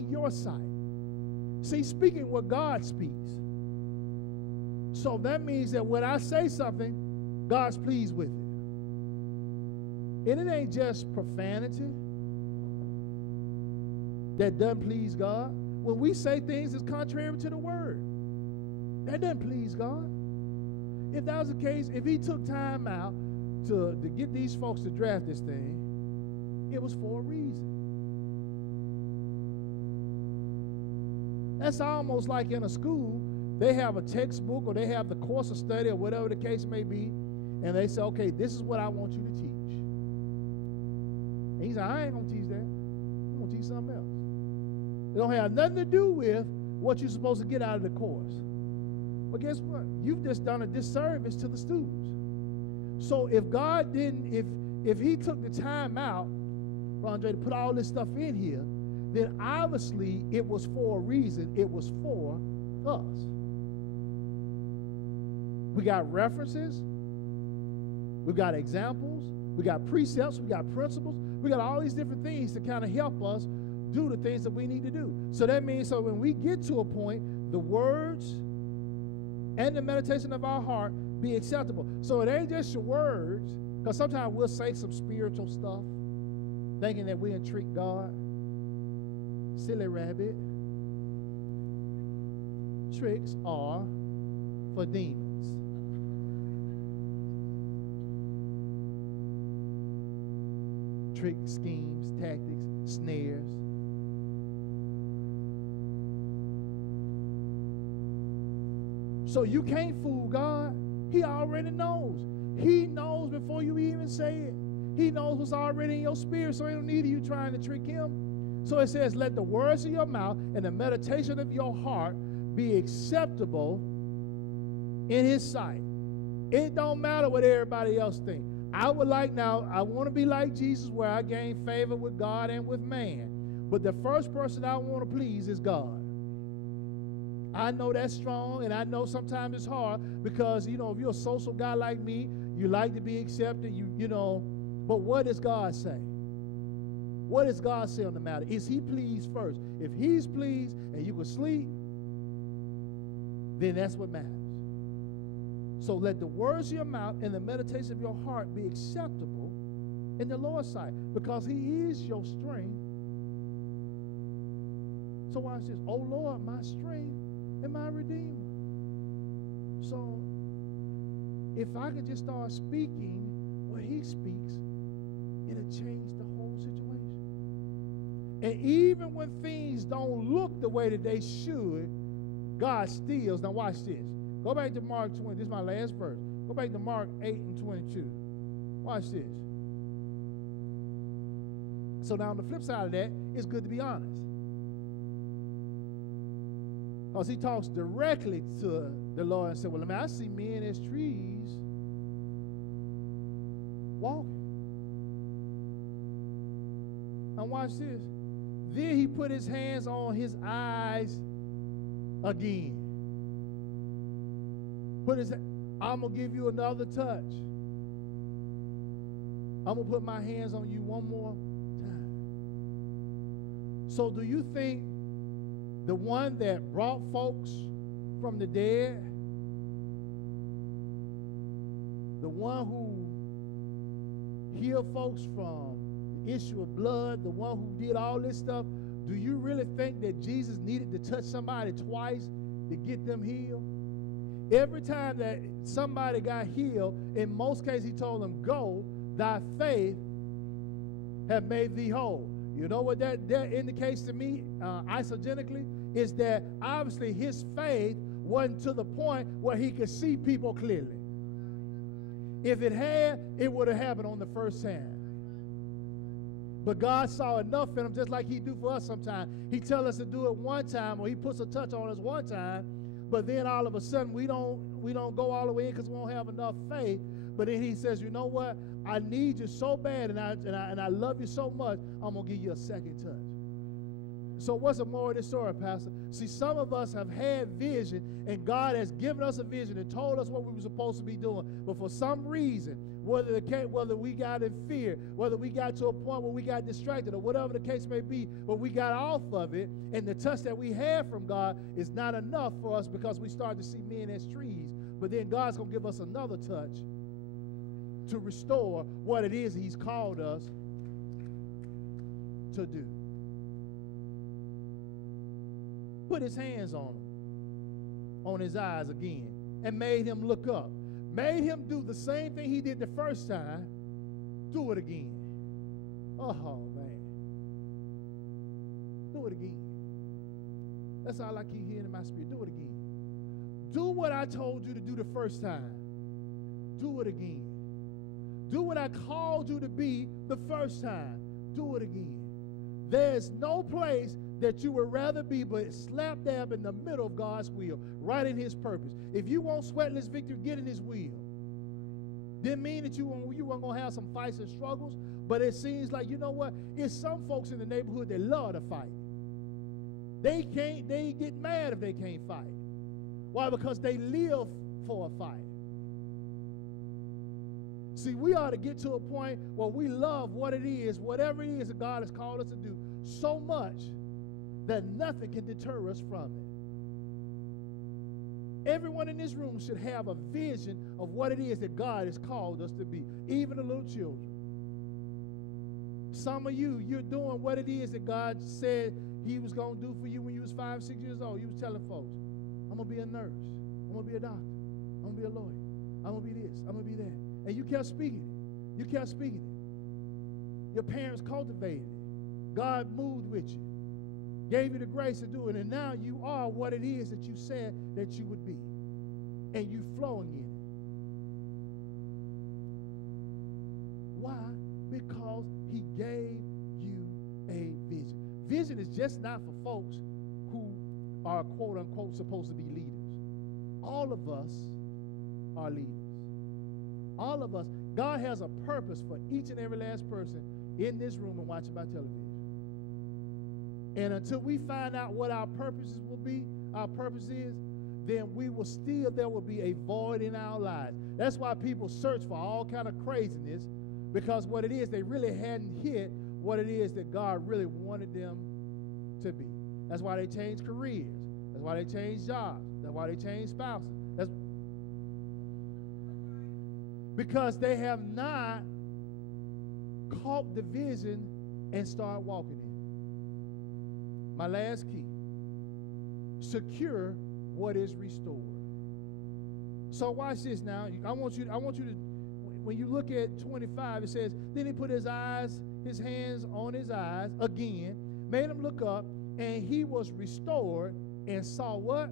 your sight. See, speaking what God speaks. So that means that when I say something, God's pleased with it. And it ain't just profanity that doesn't please God. When we say things that's contrary to the word, that doesn't please God. If that was the case, if he took time out to get these folks to draft this thing, it was for a reason. That's almost like in a school, they have a textbook or they have the course of study or whatever the case may be, and they say, okay, this is what I want you to teach. And he said, I ain't going to teach that. I'm going to teach something else. It don't have nothing to do with what you're supposed to get out of the course. But guess what? You've just done a disservice to the students. So if God didn't, if he took the time out, Andre, to put all this stuff in here, then obviously it was for a reason. It was for us. We got references. We got examples. We got precepts. We got principles. We got all these different things to kind of help us do the things that we need to do. So that means, so when we get to a point, the words and the meditation of our heart be acceptable. So it ain't just your words, because sometimes we'll say some spiritual stuff, thinking that we'll trick God. Silly rabbit. Tricks are for demons. Tricks, schemes, tactics, snares. So you can't fool God. He already knows. He knows before you even say it. He knows what's already in your spirit, so he don't need you trying to trick him. So it says, let the words of your mouth and the meditation of your heart be acceptable in his sight. It don't matter what everybody else thinks. I want to be like Jesus, where I gain favor with God and with man. But the first person I want to please is God. I know that's strong, and I know sometimes it's hard because, if you're a social guy like me, you like to be accepted, but what does God say? What does God say on the matter? Is he pleased first? If he's pleased and you can sleep, then that's what matters. So let the words of your mouth and the meditation of your heart be acceptable in the Lord's sight, because he is your strength. So watch this. Oh Lord, my strength and my redeemer. So if I could just start speaking what he speaks, it'll change the whole situation. And even when things don't look the way that they should, God steals. Now watch this. Go back to Mark 20. This is my last verse. Go back to Mark 8 and 22. Watch this. So now on the flip side of that, it's good to be honest. Because he talks directly to the Lord and said, well, I see men as trees walking. Now watch this. Then he put his hands on his eyes again. I'm going to give you another touch. I'm going to put my hands on you one more time. So do you think the one that brought folks from the dead, the one who healed folks from the issue of blood, the one who did all this stuff, do you really think that Jesus needed to touch somebody twice to get them healed? Every time that somebody got healed, in most cases he told them, go, thy faith have made thee whole. You know what that indicates to me, isogenically, is that obviously his faith wasn't to the point where he could see people clearly. If it had, it would have happened on the first time. But God saw enough in him, just like he do for us sometimes. He tells us to do it one time, or he puts a touch on us one time, but then all of a sudden we don't go all the way in because we don't have enough faith. But then he says, you know what? I need you so bad, and I love you so much, I'm going to give you a second touch. So what's the moral of this story, Pastor? See, some of us have had vision, and God has given us a vision and told us what we were supposed to be doing. But for some reason, Whether we got in fear, whether we got to a point where we got distracted, or whatever the case may be, where we got off of it, and the touch that we have from God is not enough for us because we start to see men as trees. But then God's going to give us another touch to restore what it is He's called us to do. Put His hands on him, on his eyes again, and made him look up. Made him do the same thing he did the first time. Do it again. Oh, man. Do it again. That's all I keep hearing in my spirit. Do it again. Do what I told you to do the first time. Do it again. Do what I called you to be the first time. Do it again. There's no place that you would rather be but slap dab in the middle of God's will, right in His purpose. If you want sweatless victory, get in His will. Didn't mean that you weren't going to have some fights and struggles, but it seems like, you know what? It's some folks in the neighborhood that love to fight. They get mad if they can't fight. Why? Because they live for a fight. See, we ought to get to a point where we love what it is, whatever it is that God has called us to do, so much that nothing can deter us from it. Everyone in this room should have a vision of what it is that God has called us to be, even the little children. Some of you, you're doing what it is that God said He was going to do for you when you was 5, 6 years old. You was telling folks, I'm going to be a nurse. I'm going to be a doctor. I'm going to be a lawyer. I'm going to be this. I'm going to be that. And you kept speaking it. You kept speaking it. Your parents cultivated it. God moved with you. Gave you the grace to do it, and now you are what it is that you said that you would be, and you flowing in it. Why? Because He gave you a vision. Vision is just not for folks who are quote unquote supposed to be leaders. All of us are leaders. All of us. God has a purpose for each and every last person in this room and watching by television. And until we find out what our purposes will be, our purpose is, then there will be a void in our lives. That's why people search for all kind of craziness, because what it is, they really hadn't hit what it is that God really wanted them to be. That's why they change careers. That's why they change jobs. That's why they change spouses. That's because they have not caught the vision and start walking in. My last key, secure what is restored. So watch this now. I want you to, when you look at 25, it says, then He put His hands on his eyes again, made him look up, and he was restored and saw what?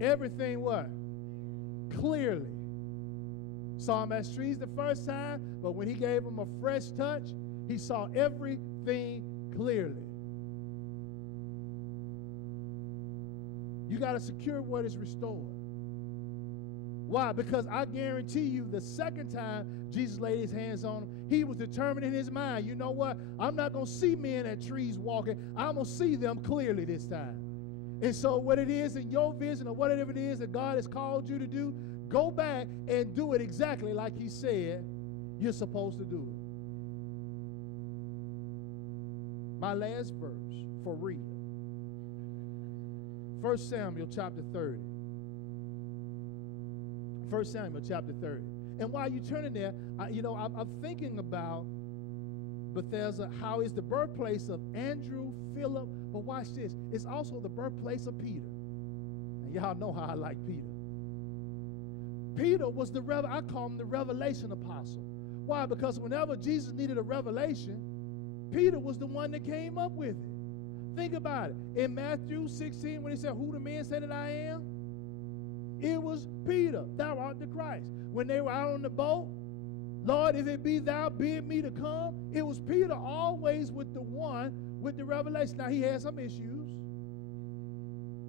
Everything what? Clearly. Saw him as trees the first time, but when He gave him a fresh touch, he saw everything clearly. You got to secure what is restored. Why? Because I guarantee you the second time Jesus laid His hands on him, he was determined in his mind, you know what? I'm not going to see men at trees walking. I'm going to see them clearly this time. And so what it is in your vision or whatever it is that God has called you to do, go back and do it exactly like He said you're supposed to do it. My last verse for real. 1 Samuel chapter 30. 1 Samuel chapter 30. And while you're turning there, I'm thinking about Bethesda, how it's the birthplace of Andrew, Philip, but watch this. It's also the birthplace of Peter. And y'all know how I like Peter. Peter was I call him the revelation apostle. Why? Because whenever Jesus needed a revelation, Peter was the one that came up with it. Think about it. In Matthew 16, when He said, who the men say that I am? It was Peter. Thou art the Christ. When they were out on the boat, Lord, if it be Thou, bid me to come. It was Peter always with the one with the revelation. Now, he had some issues.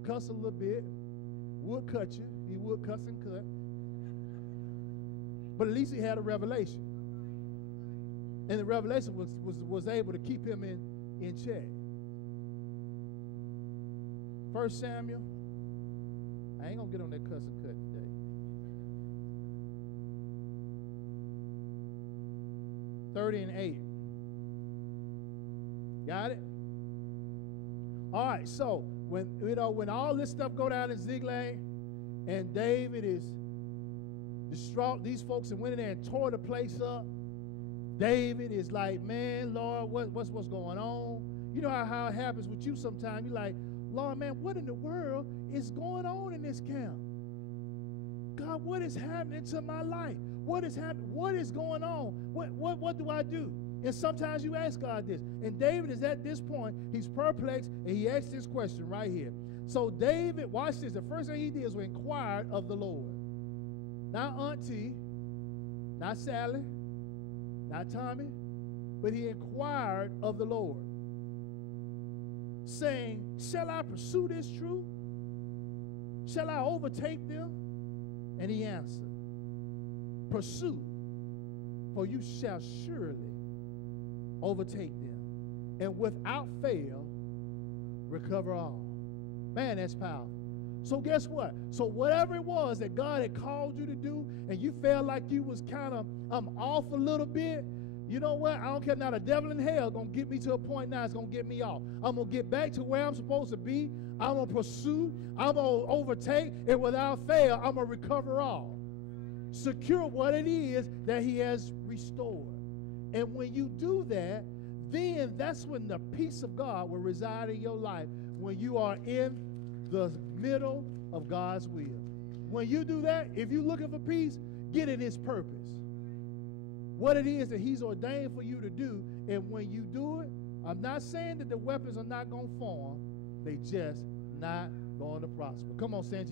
Cuss a little bit. Would cut you. He would cuss and cut. But at least he had a revelation. And the revelation was able to keep him in check. 1 Samuel, I ain't going to get on that cuss and cut today. 30 and 8. Got it? All right, so when all this stuff go down in Ziklag and David is distraught, these folks have went in there and tore the place up. David is like, man, Lord, what's going on? You know how it happens with you sometimes. You're like, Lord, man, what in the world is going on in this camp? God, what is happening to my life? What is happening? What is going on? What do I do? And sometimes you ask God this. And David is at this point, he's perplexed, and he asks this question right here. So David, watch this. The first thing he did was inquired of the Lord. Not Auntie, not Sally, not Tommy, but he inquired of the Lord, saying, shall I pursue this truth? Shall I overtake them? And he answered, pursue, for you shall surely overtake them, and without fail recover all. Man, that's powerful. So guess what? So whatever it was that God had called you to do, and you felt like you was kind of off a little bit, you know what? I don't care now. The devil in hell going to get me to a point now. It's going to get me off. I'm going to get back to where I'm supposed to be. I'm going to pursue. I'm going to overtake. And without fail, I'm going to recover all. Secure what it is that he has restored. And when you do that, then that's when the peace of God will reside in your life, when you are in the middle of God's will. When you do that, if you're looking for peace, get in his purpose. What it is that he's ordained for you to do, and when you do it, I'm not saying that the weapons are not going to form, they just not going to prosper. Come on, stand to your